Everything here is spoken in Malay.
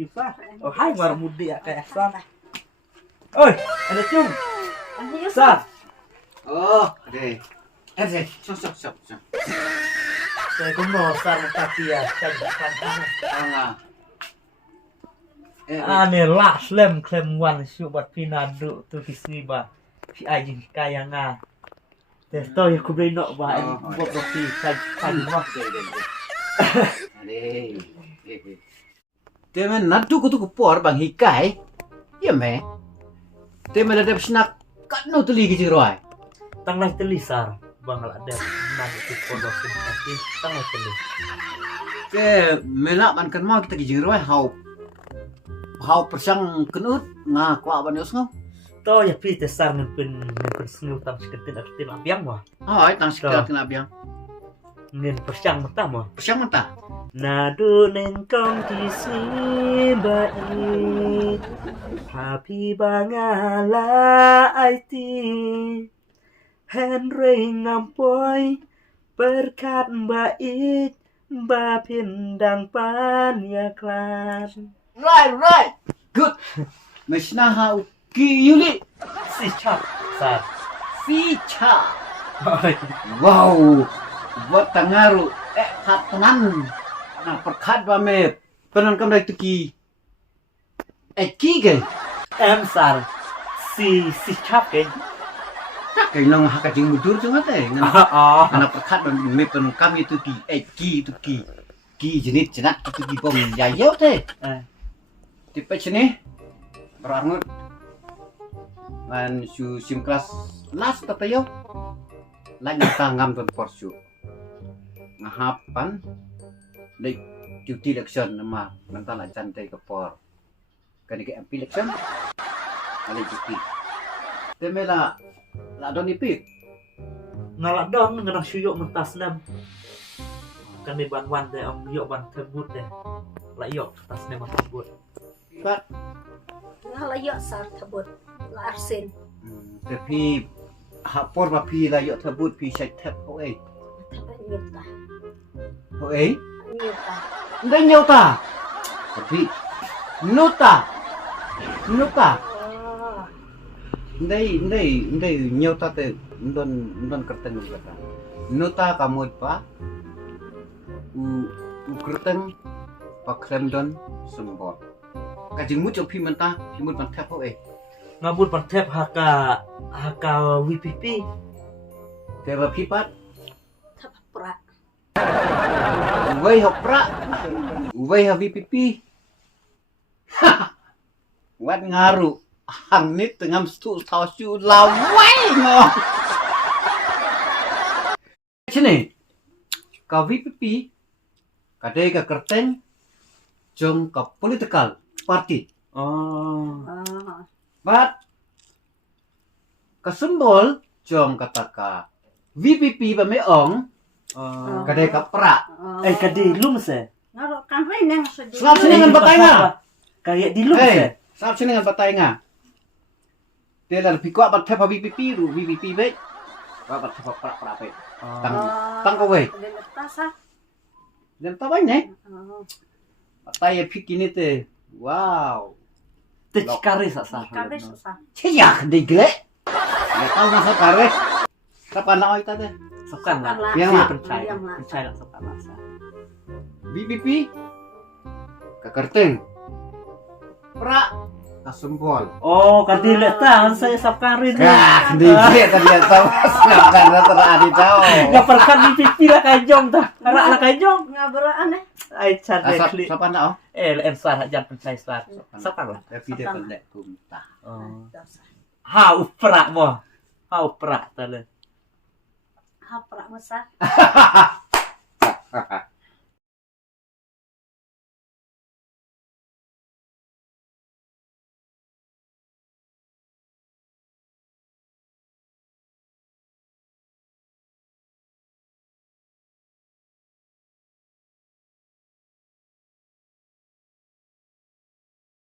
Yusa. Oh, hai marmudi kayak San. Oi, ada cung. San. Oh, deh. Sok. Saya kuno San tapi ya cajakan ana. Tanga. Ane las lem klem wan syubat pinadu tu kisiba. Si ajin kaya nga. Testo ya ku beno ba buat roti kan wah Deh. Temen nadu kutu kupor bang hikai. Ya me. Temen ada snack kanu teli gijiroi. tanglah telisar bang la ada nadu tu pondok tapi tanglah telis. Ke melak man kan mau kita gijiroi hau persang kenut nga kwa ban yos ngau. To ya pi tesar men snu tam sketin aktin abiang mah. Oh, ai tang sekat kena biang. Ngen persyang pertama. Persang mentah. Nadu nengkong di sini baik, happy bangala IT, Henry ngampoi berkat baik, bapindang pan ya klan. Right. Good. Mesna hau ki yuli Si cap sar. ficha. Wow. Buat tangaru hatanan. Nah, perkat ba me penan kam dai tuki. Ki ke. Em sar. Si cap ke. Tak ke nang haka jing mudur cuma teh. Ah. Anak perkat ba me penan kam itu ki. Ki tuki. Ki jenit jenat tuki bom ya yo teh. Tipe sini berangut man su sim kelas las tatayo lagi tanggam ton porsu ngahapan dek duty election nama mental cantai kepor kan ke MP election kali duty temela la don ipik Ngalak don ngenang syuyuk mentas nem. Kan di ban deh om yuk ban terbut deh. Lah yuk tas nem terbut. kat Ngalayo sar tabut larsin tapi hapor ba pi la yo tebut pi sai tep oi taban nyuta oi nyuta ndai nyota tapi nuta oh ndai nyota te ndon kerteng kata nuta kamu pa u kerteng pa kremdon sembot kajing mut pi mentah himut mentah Ngabur partep haka WPP. Teba pipat tapra uwai hopra uwai ha VPP wat ngaru hang nit tengam stu tau su lawai ngo sini ka VPP kadai ka kerteng jong ka political party Oh. but kasumbol jong kataka VPP ba me ong kadai ka pra Kadi lum se. ngaro kan rai nang sedih Selap sini dengan batay nga. Kayak di lum se. Selap sini dengan batay nga. Dia lebih kuat bat tepa VPP ru VPP be. Bat tepa pra be. Tang ko we. tasa Dan tabay ne. Batay pik ini te. Wow. Tecikare sa. kare susah Ciyak de gle. Ya tahu masa kare. Kapan na oi tade? Sokan lah. Yang Dia lah. percaya lah sokan lah. VPP kakerteng. Pra kasumbol. Oh, kadi letan saya sapkarin. Kah, dikit ternyata karena teradi tahu. Ya perkan di pipi lah kajong dah. Arak lah kajong. ngabraan Ai chat klik. Siapa nak? Sar jangan percaya sar. Sokan lah. Tapi dia pendek kumtah. Oh. Ha uprak mo. Ha uprak tale. hapra masa